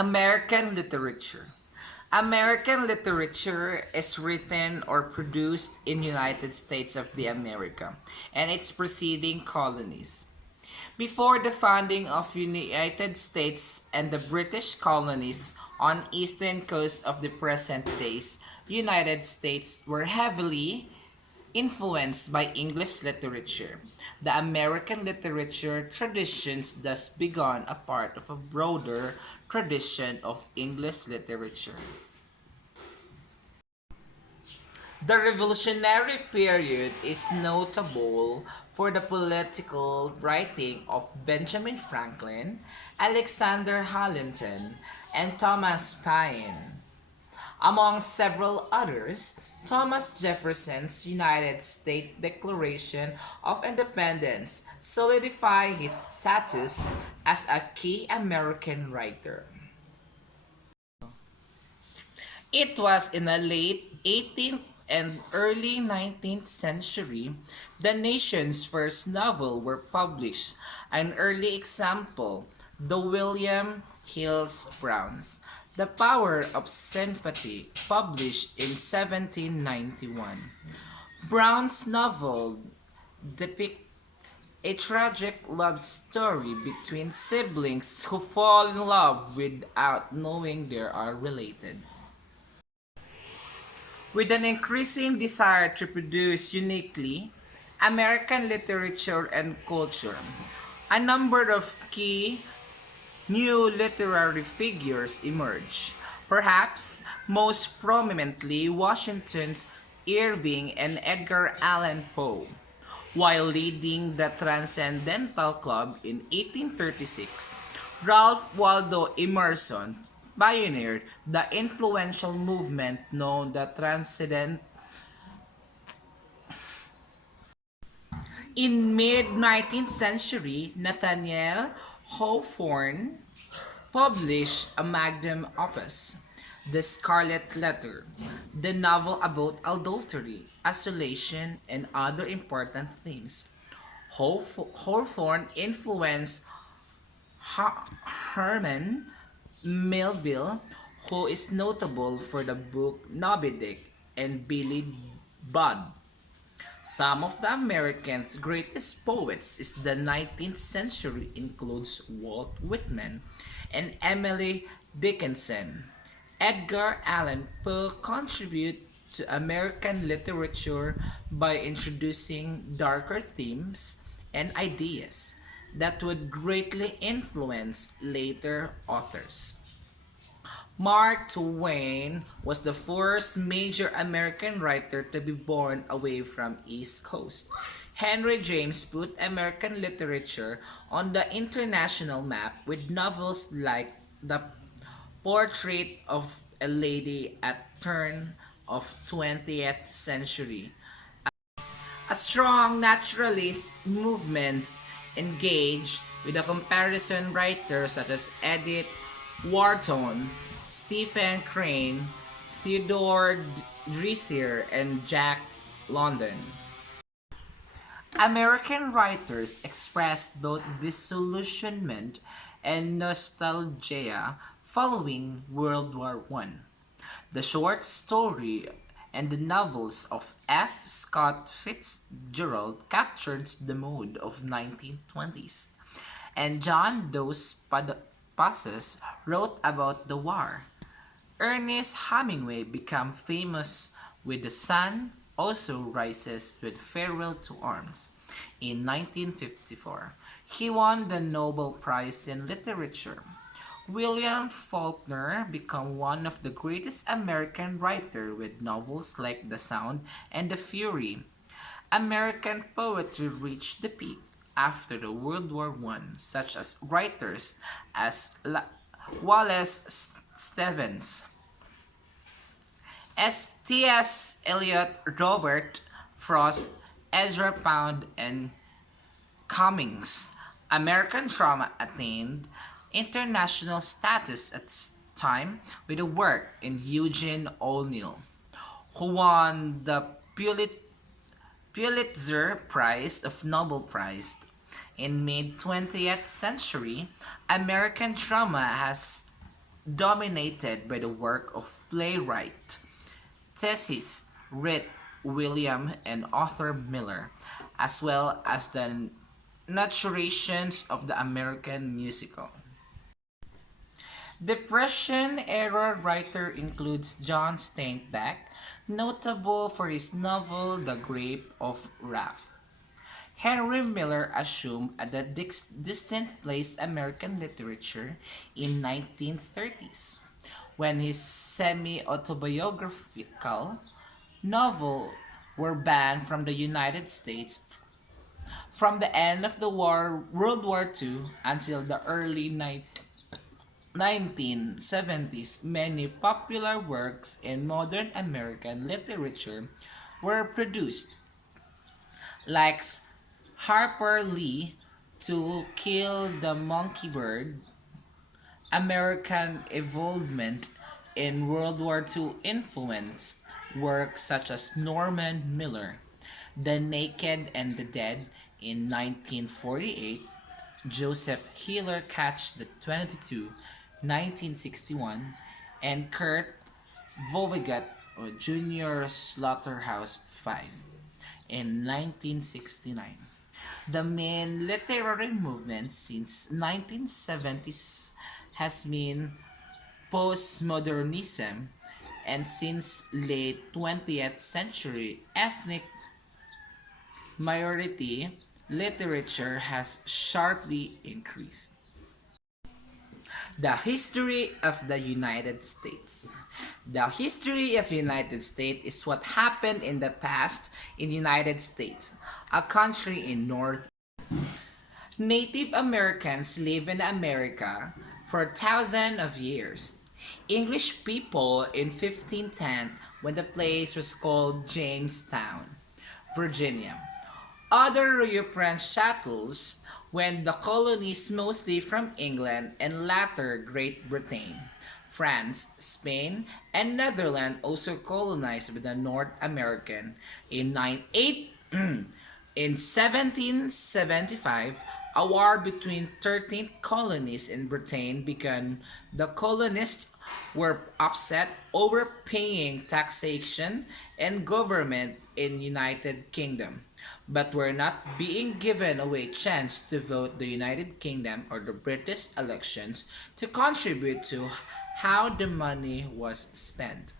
American literature. American literature is written or produced in United States of the America and its preceding colonies. Before the founding of United States and the British colonies on eastern coast of the present days, United States were heavily influenced by English literature. The American literature traditions thus began a part of a broader tradition of English literature. The Revolutionary period is notable for the political writing of Benjamin Franklin, Alexander Hamilton, and Thomas Paine. Among several others, Thomas Jefferson's United States Declaration of Independence solidified his status as a key American writer. It was in the late 18th and early 19th century the nation's first novel were published. An early example, the William Hills Brown's The Power of Sympathy, published in 1791. Brown's novel depicts a tragic love story between siblings who fall in love without knowing they are related. With an increasing desire to produce uniquely American literature and culture, a number of key new literary figures emerged, perhaps most prominently Washington's Irving and Edgar Allan Poe. While leading the Transcendental Club in 1836, Ralph Waldo Emerson pioneered the influential movement known as the Transcendent. In mid-19th century, Nathaniel Hawthorne published a magnum opus, The Scarlet Letter, the novel about adultery, isolation, and other important themes. Hawthorne influenced Herman Melville, who is notable for the book Moby Dick and Billy Budd. Some of the Americans' greatest poets is the 19th century includes Walt Whitman and Emily Dickinson. Edgar Allan Poe contributed to American literature by introducing darker themes and ideas that would greatly influence later authors. Mark Twain was the first major American writer to be born away from East Coast. Henry James put American literature on the international map with novels like The Portrait of a Lady at Turn of 20th Century. A strong naturalist movement engaged with a comparison writers such as Edith Wharton, Stephen Crane, Theodore Dreiser, and Jack London. American writers expressed both disillusionment and nostalgia following World War One. The short story and the novels of F. Scott Fitzgerald captured the mood of 1920s, and John Dos Passos wrote about the war. Ernest Hemingway became famous with The Sun Also Rises with Farewell to Arms in 1954. He won the Nobel Prize in Literature. William Faulkner became one of the greatest American writers with novels like The Sound and the Fury. American poetry reached the peak after the World War One, such as writers as Wallace Stevens, T.S. Eliot, Robert Frost, Ezra Pound, and Cummings. American drama attained international status at time with a work in Eugene O'Neill, who won the Pulitzer Prize of Nobel Prize. In mid 20th century, American drama has dominated by the work of playwright, thesis Rhett William and Arthur Miller, as well as the narrations of the American musical. Depression-era writer includes John Steinbeck, notable for his novel The Grape of Wrath. Henry Miller assumed a distant place American literature in 1930s when his semi-autobiographical novel were banned from the United States from the end of the World War II until the early 1970s. Many popular works in modern American literature were produced, like Harper Lee To Kill the Mockingbird, American involvement in World War II influenced works such as Norman Miller, The Naked and the Dead in 1948, Joseph Hiller Catch the 22, 1961, and Kurt Vonnegut Jr. Slaughterhouse 5 in 1969. The main literary movement since 1970s has been postmodernism, and since late 20th century ethnic minority literature has sharply increased. The history of the United States. The history of the United States is what happened in the past in the United States, a country in North. Native Americans live in America for thousands of years. English people in 1510 when the place was called Jamestown, Virginia. Other European settlers when the colonies mostly from England and later Great Britain. France, Spain, and Netherlands also colonized with the North American in 1775. A war between 13 colonies in Britain began. The colonists were upset over paying taxation and government in United Kingdom, but were not being given a chance to vote the United Kingdom or the British elections to contribute to how the money was spent.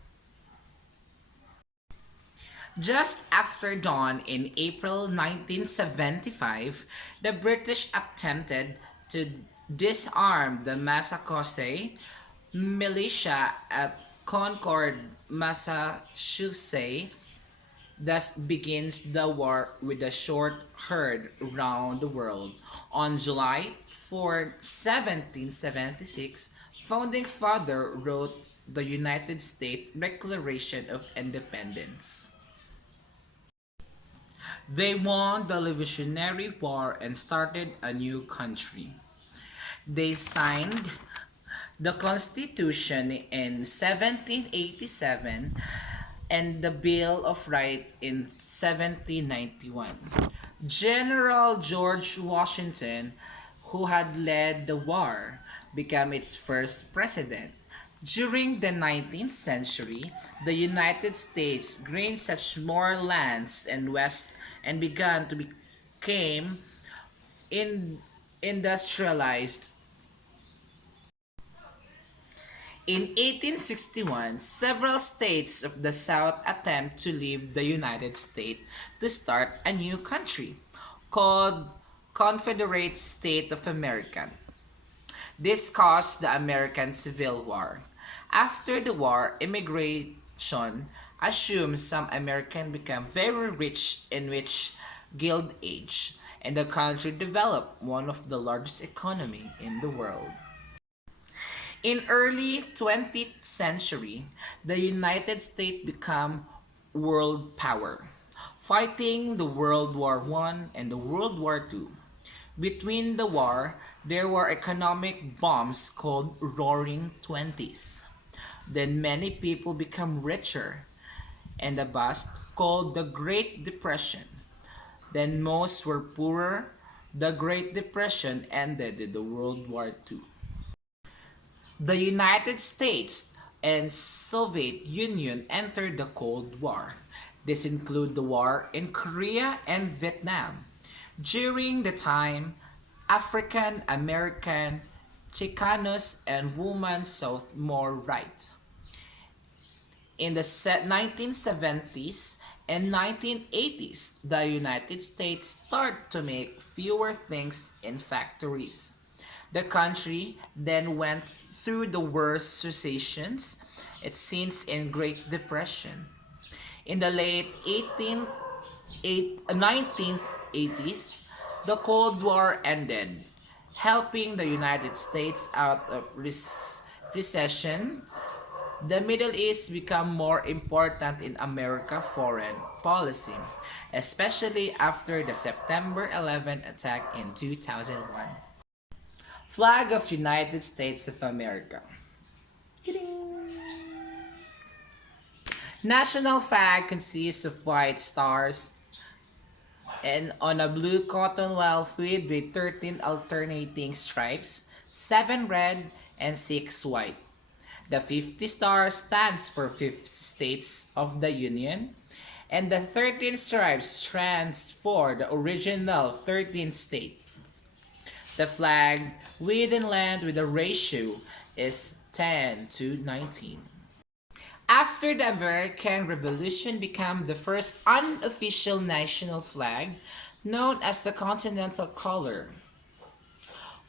Just after dawn in April 1975, the British attempted to disarm the Massachusetts militia at Concord, Massachusetts. Thus begins the war with a short herd round the world. On July 4, 1776, founding father wrote the United States Declaration of Independence. They won the Revolutionary War and started a new country. They signed the Constitution in 1787 and the Bill of Rights in 1791. General George Washington, who had led the war, became its first president. During the 19th century, the United States gained such more lands and west and began to become industrialized. In 1861, several states of the South attempted to leave the United States to start a new country called Confederate States of America. This caused the American Civil War. After the war, immigration assumed some Americans became very rich in which Guild Age, and the country developed one of the largest economy in the world. In early 20th century, the United States became world power, fighting the World War I and the World War II. Between the war, there were economic bombs called Roaring Twenties. Then many people become richer, and a bust called the Great Depression. Then most were poorer. The Great Depression ended in the World War II. The United States and Soviet Union entered the Cold War. This included the war in Korea and Vietnam. During the time, African American, Chicanos, and women sought more rights. In the 1970s and 1980s, the United States started to make fewer things in factories. The country then went through the worst recessions it's seen in Great Depression. In the late 1980s, the Cold War ended, helping the United States out of recession. The Middle East became more important in America's foreign policy, especially after the September 11 attack in 2001. Flag of United States of America. National flag consists of white stars and on a blue cotton field with 13 alternating stripes, 7 red and 6 white. The 50 star stands for 50 states of the Union, and the 13 stripes stands for the original 13 states. The flag, width and length with a ratio, is 10 to 19. After the American Revolution became the first unofficial national flag, known as the Continental Color,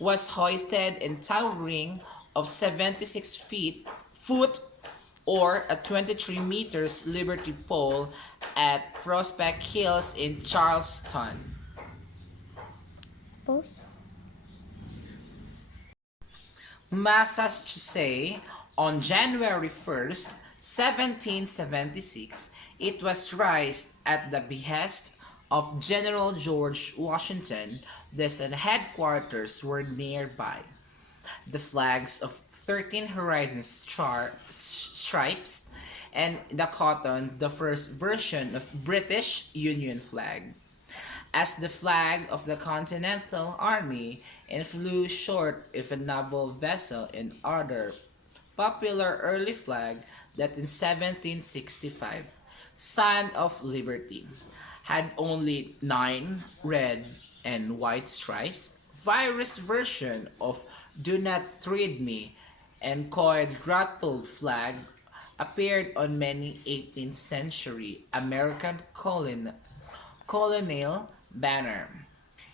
was hoisted in towering of 76 foot or a 23 meters Liberty Pole at Prospect Hills in Charleston, Post? Massachusetts. On January 1st, 1776, it was raised at the behest of General George Washington. These headquarters were nearby. The flags of 13 horizon stripes and the cotton, the first version of British Union flag, as the flag of the Continental Army and flew short of a naval vessel and other popular early flag that in 1765, Son of Liberty, had only 9 red and white stripes. Virus version of Do Not Thread Me and coiled rattled flag appeared on many 18th century American colonial banner,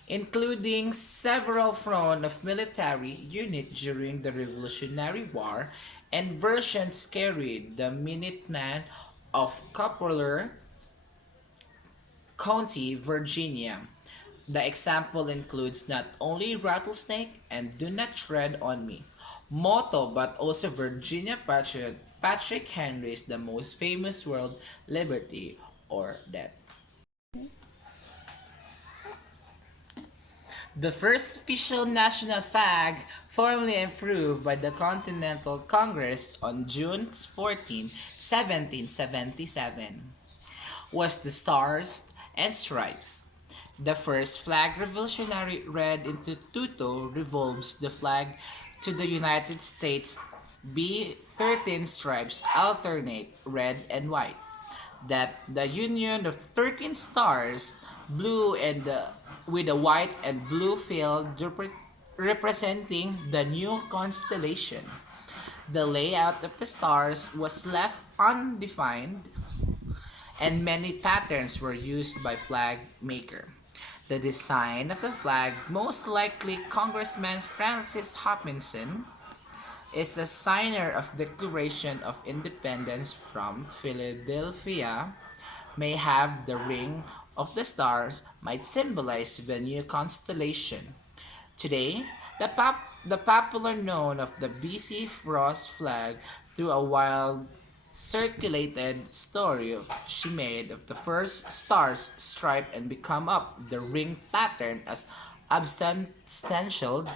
including several front of military unit during the Revolutionary War, and versions carried the Minuteman of Coppola County, Virginia. The example includes not only Rattlesnake and Do Not Tread on Me motto, but also Virginia Patriot Patrick Henry's the most famous word, liberty or death. The first official national flag, formally approved by the Continental Congress on June 14, 1777, was the Stars and Stripes. The first flag revolutionary red into tutu revolves the flag to the United States B 13 stripes alternate red and white. That the union of 13 stars, blue and with a white and blue field representing the new constellation. The layout of the stars was left undefined and many patterns were used by flag maker. The design of the flag, most likely Congressman Francis Hopkinson, is a signer of Declaration of Independence from Philadelphia, may have the ring of the stars might symbolize the new constellation. Today, the popular known of the BC Frost flag through a wild circulated story of she made of the first stars stripe and become up the ring pattern as substantial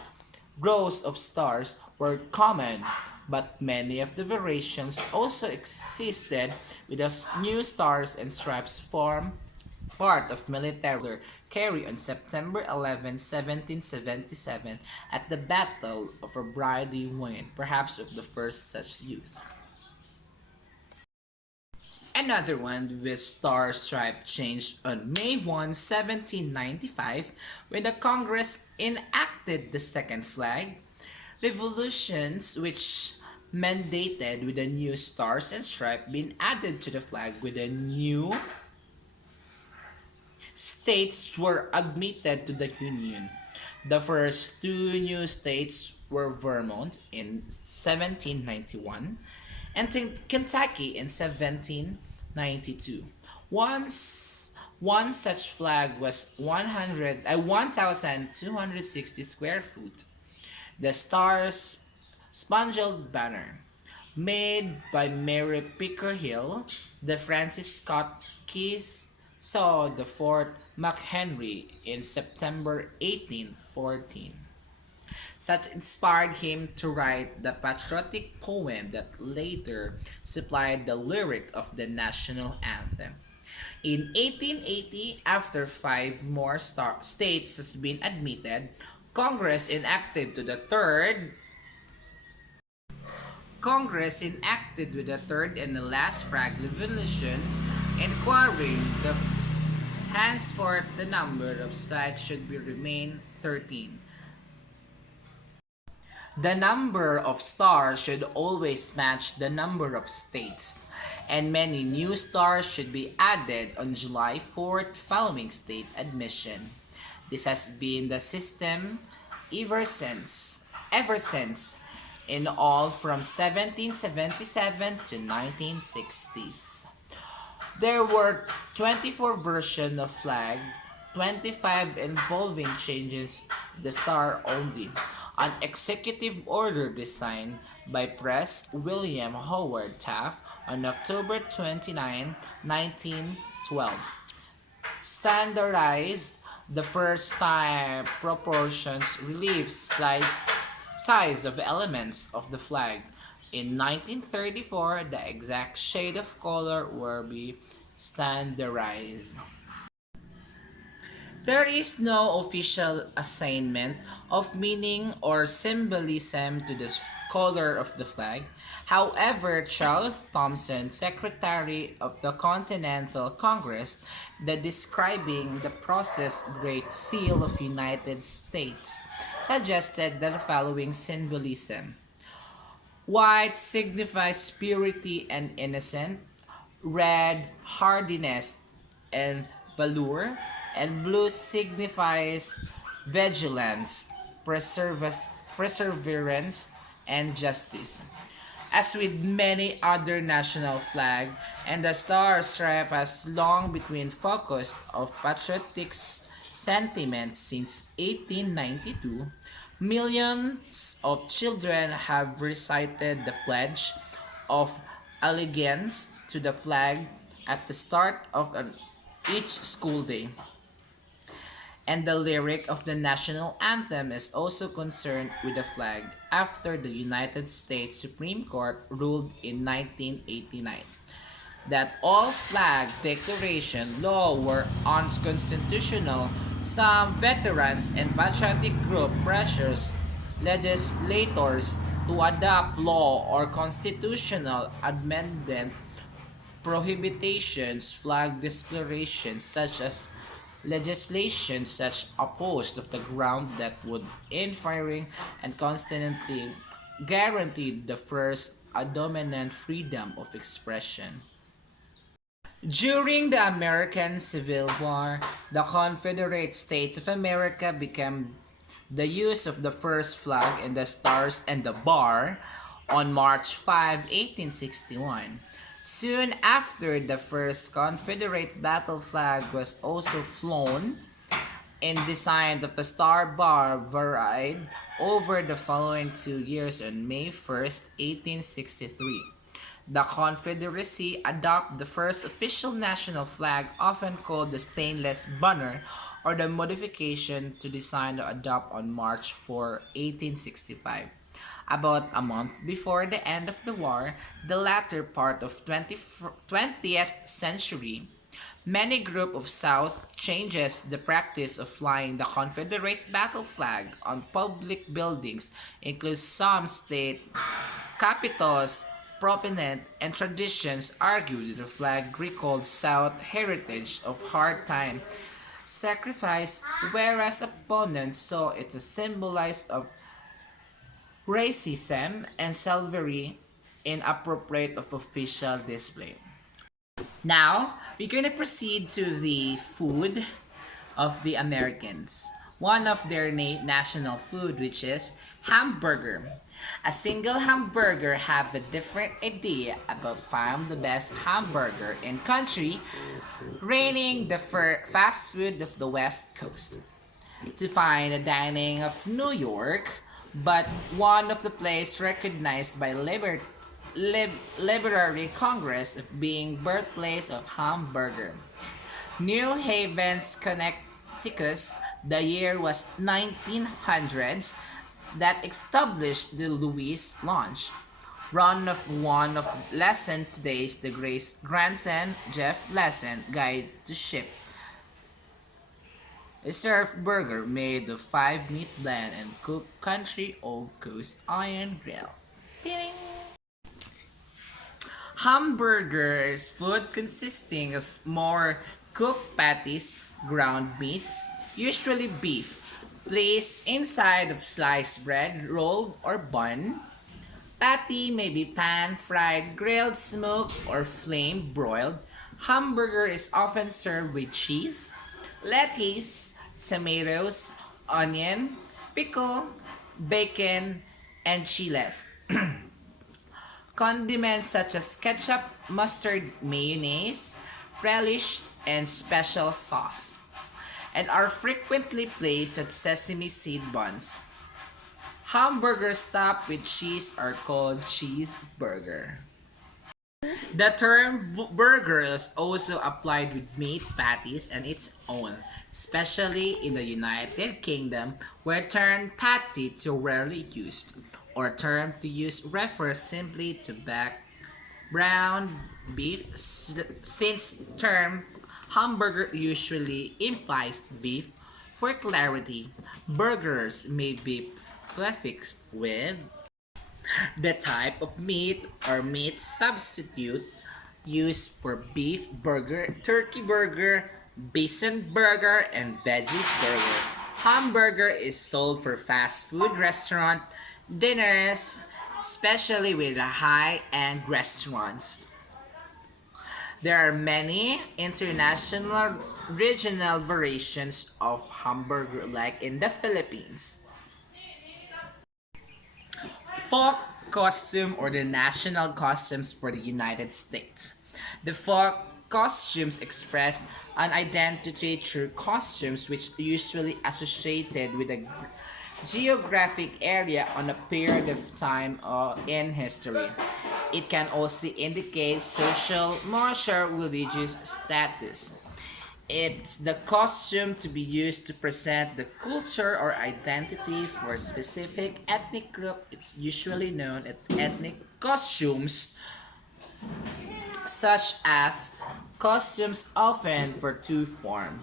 rows of stars were common, but many of the variations also existed with the new stars and stripes form part of military Kerry on September 11, 1777 at the Battle of Brady Wayne, perhaps of the first such use. Another one with star stripe changed on May 1, 1795 when the Congress enacted the second flag. Revolutions which mandated with the new stars and stripe being added to the flag with the new states were admitted to the Union. The first two new states were Vermont in 1791 and Kentucky in 1792. One such flag was 1,260 square foot. The Stars Spangled Banner, made by Mary Picker Hill, the Francis Scott Keys saw the Fort McHenry in September 1814. Such inspired him to write the patriotic poem that later supplied the lyric of the national anthem. In 1880, after five more states has been admitted, Congress enacted with the third and the last flag revolutions, inquiring the henceforth the number of flags should be remain 13. The number of stars should always match the number of states, and many new stars should be added on July 4th following state admission. This has been the system ever since in all from 1777 to 1960s. There were 24 versions of flag, 25 involving changes the star only. An executive order designed by Press William Howard Taft on October 29, 1912 standardized the first time proportions, relief, size of elements of the flag. In 1934, the exact shade of color will be standardized. There is no official assignment of meaning or symbolism to the color of the flag. However, Charles Thomson, Secretary of the Continental Congress, describing the process Great Seal of United States, suggested the following symbolism. White signifies purity and innocence, red hardiness and valor, and blue signifies vigilance, perseverance, and justice. As with many other national flags, and the star stripe has long been focused of patriotic sentiment since 1892. Millions of children have recited the Pledge of Allegiance to the flag at the start of each school day. And the lyric of the national anthem is also concerned with the flag after the United States Supreme Court ruled in 1989 that all flag declaration law were unconstitutional. Some veterans and patriotic group pressures legislators to adopt law or constitutional amendment prohibitions flag declarations such as legislation such opposed of the ground that would in firing and constantly guaranteed the first a dominant freedom of expression. During the American Civil War, the Confederate States of America began the use of the first flag in the Stars and the Bar on March 5, 1861. Soon after, the first Confederate battle flag was also flown, and design of the star bar varied over the following 2 years. On May 1st, 1863, the Confederacy adopted the first official national flag, often called the stainless banner, or the modification to design to adopt on March 4, 1865. About a month before the end of the war, the latter part of 20th century, Many group of South changes the practice of flying the Confederate battle flag on public buildings, includes some state capitals. Proponent and traditions argue that the flag recalled South heritage of hard time sacrifice, whereas opponents saw it as symbolized of racism and slavery inappropriate of official display. Now, we're going to proceed to the food of the Americans. One of their national food, which is hamburger. A single hamburger have a different idea about find the best hamburger in country, reigning the fast food of the West Coast. To find the dining of New York, but one of the place recognized by Library Congress of being birthplace of hamburger. New Haven's, Connecticut, the year was 1900s that established the Louis Lounge. Run of one of lesson today's the Grace grandson Jeff Lesson guide to ship. A surf burger made of 5 meat blend and cooked country old coast iron grill. Ding! Hamburgers food consisting of more cooked patties, ground meat, usually beef, placed inside of sliced bread, rolled or bun. Patty may be pan fried, grilled, smoked, or flame broiled. Hamburger is often served with cheese, lettuce, tomatoes, onion, pickle, bacon, and chiles. Condiments such as ketchup, mustard, mayonnaise, relish, and special sauce, and are frequently placed at sesame seed buns. Hamburgers topped with cheese are called cheeseburger. The term burger is also applied with meat patties and its own, especially in the United Kingdom, where term patty too rarely used, or term to use refers simply to back brown beef, since term hamburger usually implies beef. For clarity, burgers may be prefixed with the type of meat or meat substitute used for beef burger, turkey burger, bison burger, and veggie burger. Hamburger is sold for fast food restaurant dinners, especially with high-end restaurants. There are many international regional variations of hamburger like in the Philippines. Folk costume or the national costumes for the United States. The folk costumes express an identity through costumes which usually associated with a geographic area on a period of time or in history. It can also indicate social, moral, religious status. It's the costume to be used to present the culture or identity for a specific ethnic group. It's usually known as ethnic costumes, such as costumes often for two form.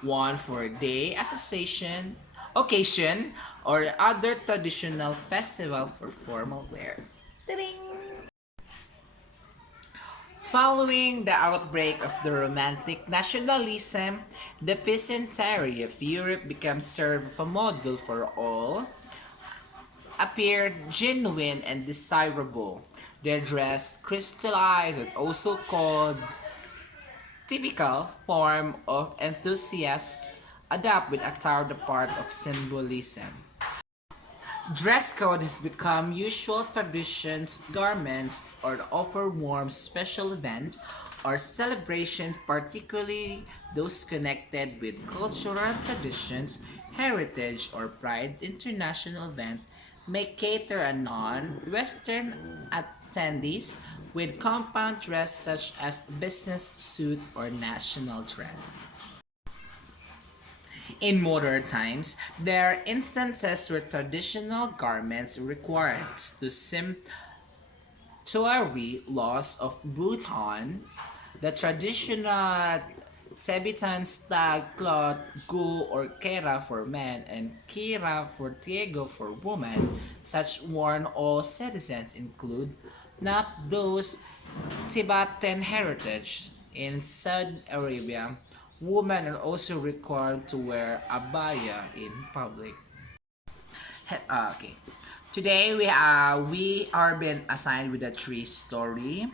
One for a day association, occasion, or the other traditional festival for formal wear. Ta-ding! Following the outbreak of the Romantic nationalism, the peasantry of Europe became served a model for all, appeared genuine and desirable. Their dress crystallized and also called typical form of enthusiast adapt with attire the part of symbolism. Dress code have become usual traditions, garments, or offer warm special event or celebrations, particularly those connected with cultural traditions, heritage, or pride. International event may cater a non-Western attendees with compound dress such as business suit or national dress. In modern times, there are instances where traditional garments required to sumptuary laws of Bhutan, the traditional Tibetan stag, cloth, gu or kera for men, and kira for tiego for women. Such worn all citizens include not those Tibetan heritage. In Saudi Arabia, women are also required to wear abaya in public. Okay. Today we are being assigned with a tree story.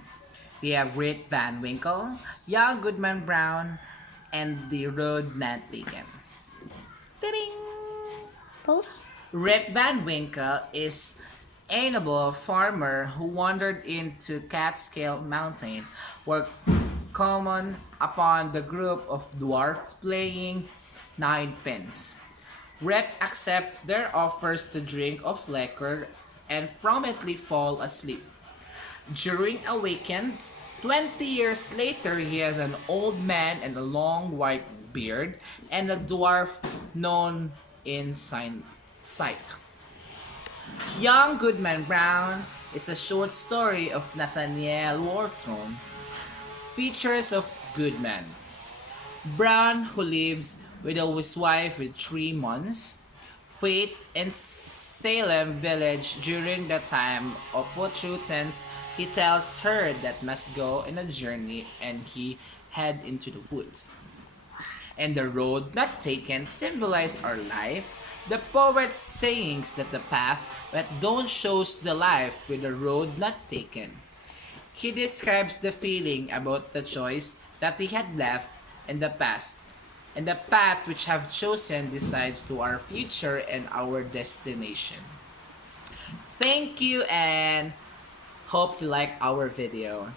We have Rip Van Winkle, Young Goodman Brown, and the Road Not Taken. Ta-ding! Post? Rip Van Winkle is a noble farmer who wandered into Catskill Mountain, where common upon the group of dwarfs playing nine pins. Rep accept their offers to drink of liquor and promptly fall asleep. During a weekend, 20 years later, he has an old man and a long white beard and a dwarf known in sight. Young Goodman Brown is a short story of Nathaniel Warthorne. Features of Goodman. Brown, who lives with his wife with 3 months, Faith in Salem village during the time of Pochutens, he tells her that must go on a journey and he head into the woods. And the road not taken symbolize our life. The poet's sayings that the path that don't shows the life with the road not taken. He describes the feeling about the choice that he had left in the past, and the path which have chosen decides to our future and our destination. Thank you and hope you like our video.